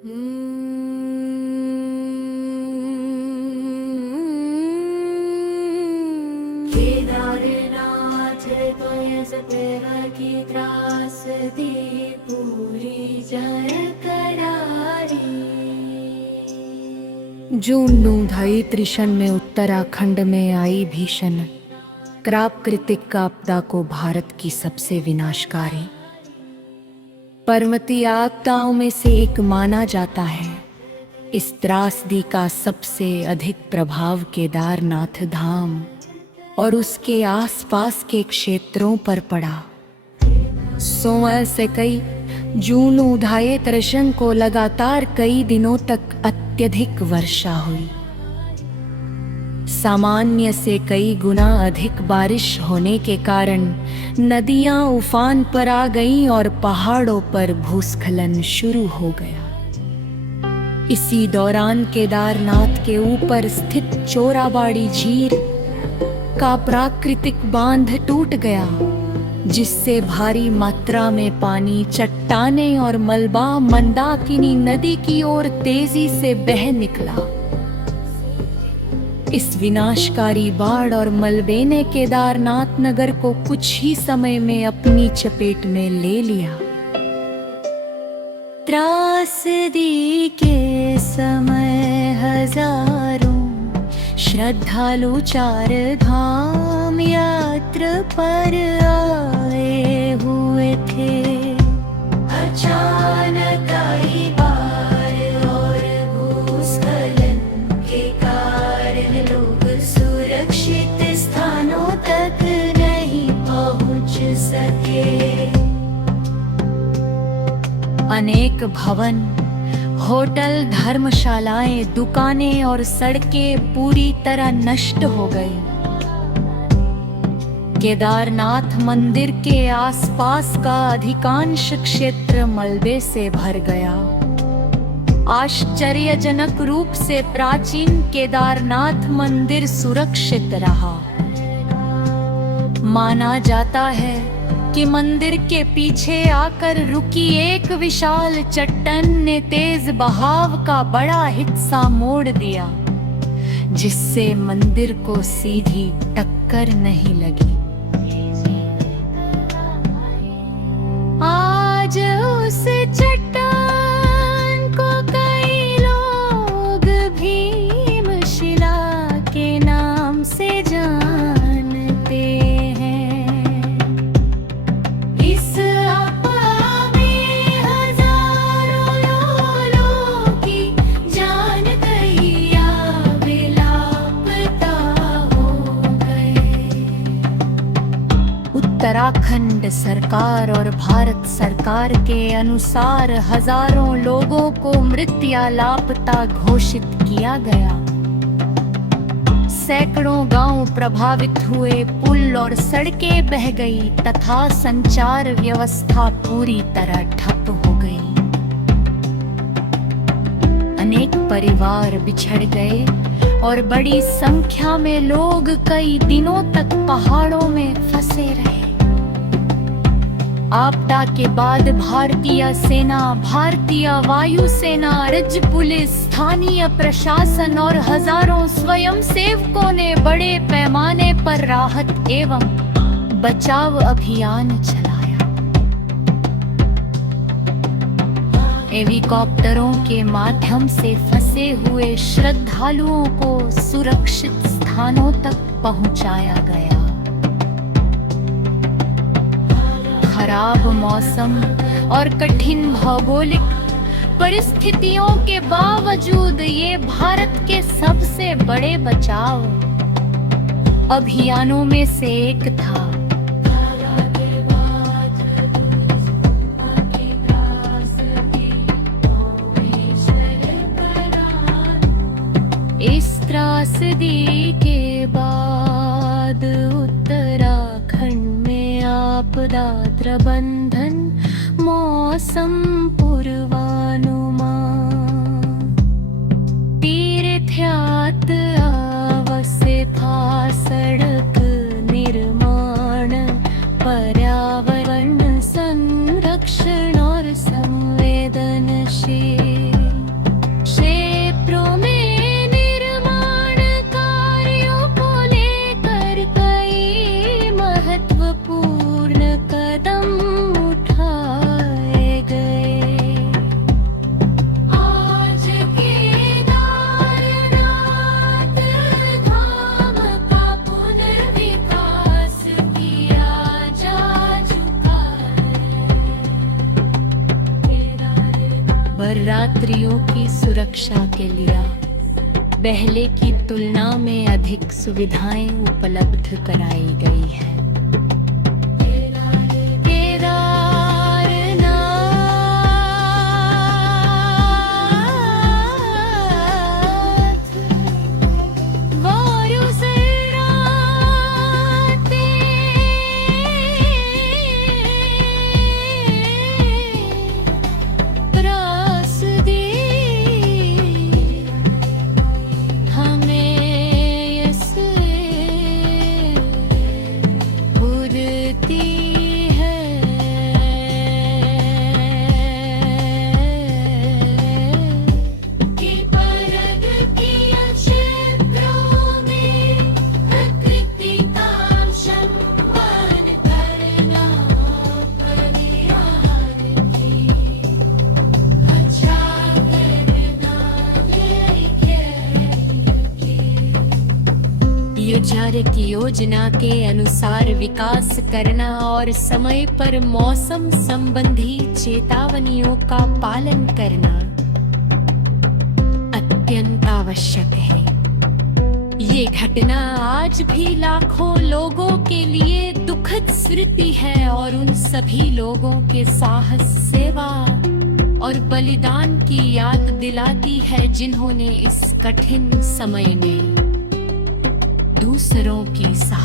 केदारनाथ की त्रासदी पूरी जय करारी। जून 2023 में उत्तराखंड में आई भीषण प्राकृतिक आपदा को भारत की सबसे विनाशकारी पर्वतीय आपदाओं में से एक माना जाता है। इस त्रासदी का सबसे अधिक प्रभाव केदारनाथ धाम और उसके आसपास के क्षेत्रों पर पड़ा। 16 से कई जून 2023 को लगातार कई दिनों तक अत्यधिक वर्षा हुई। सामान्य से कई गुना अधिक बारिश होने के कारण नदियां उफान पर आ गईं और पहाड़ों पर भूस्खलन शुरू हो गया। इसी दौरान केदारनाथ के ऊपर स्थित चोराबाड़ी झील का प्राकृतिक बांध टूट गया, जिससे भारी मात्रा में पानी चट्टानें और मलबा मंदाकिनी नदी की ओर तेजी से बह निकला। इस विनाशकारी बाढ़ और मलबे ने केदारनाथ नगर को कुछ ही समय में अपनी चपेट में ले लिया। त्रासदी के समय हजारों श्रद्धालु चार धाम यात्रा पर आए हुए थे। अचानक आई बाढ़ और भूस्खलन के कारण लोग सुरक्षित स्थानों तक नहीं पहुंच सके। अनेक भवन, होटल, धर्मशालाएं, दुकानें और सड़कें पूरी तरह नष्ट हो गई। केदारनाथ मंदिर के आसपास का अधिकांश क्षेत्र मलबे से भर गया। आश्चर्यजनक रूप से प्राचीन केदारनाथ मंदिर सुरक्षित रहा। माना जाता है कि मंदिर के पीछे आकर रुकी एक विशाल चट्टान ने तेज बहाव का बड़ा हिस्सा मोड़ दिया, जिससे मंदिर को सीधी टक्कर नहीं लगी। आज उस चट्टान को कई लोग भीमशिला के नाम से जानते हैं। इस आपदा में हजारों लोगों की जान गई या वे लापता हो गए। उत्तराखंड सरकार और भारत सरकार के अनुसार हजारों लोगों को मृत या लापता घोषित किया गया। सैकड़ों गांव प्रभावित हुए, पुल और सड़कें बह गई तथा संचार व्यवस्था पूरी तरह ठप हो गई। अनेक परिवार बिछड़ गए और बड़ी संख्या में लोग कई दिनों तक पहाड़ों में फंसे रहे। आपदा के बाद भारतीय सेना, भारतीय वायुसेना, राज्य पुलिस, स्थानीय प्रशासन और हजारों स्वयंसेवकों ने बड़े पैमाने पर राहत एवं बचाव अभियान चलाया। हेलीकॉप्टरों के माध्यम से फंसे हुए श्रद्धालुओं को सुरक्षित स्थानों तक पहुंचाया गया। खराब मौसम और कठिन भौगोलिक परिस्थितियों के बावजूद ये भारत के सबसे बड़े बचाव अभियानों में से एक था। इस त्रासदी के बाद उत्तराखंड में आपदा प्रबंधन, मौसम पूर्वानुमान, तीर्थ यात्रा, व्यवस्था, सड़क निर्माण, पर्यावरण संरक्षण और संवेदनशील बररात्रियों की सुरक्षा के लिए पहले की तुलना में अधिक सुविधाएं उपलब्ध कराई गई हैं। निर्धारित योजना के अनुसार विकास करना और समय पर मौसम संबंधी चेतावनियों का पालन करना अत्यंत आवश्यक है। ये घटना आज भी लाखों लोगों के लिए दुखद स्मृति है और उन सभी लोगों के साहस, सेवा और बलिदान की याद दिलाती है जिन्होंने इस कठिन समय में दूसरों की सहायता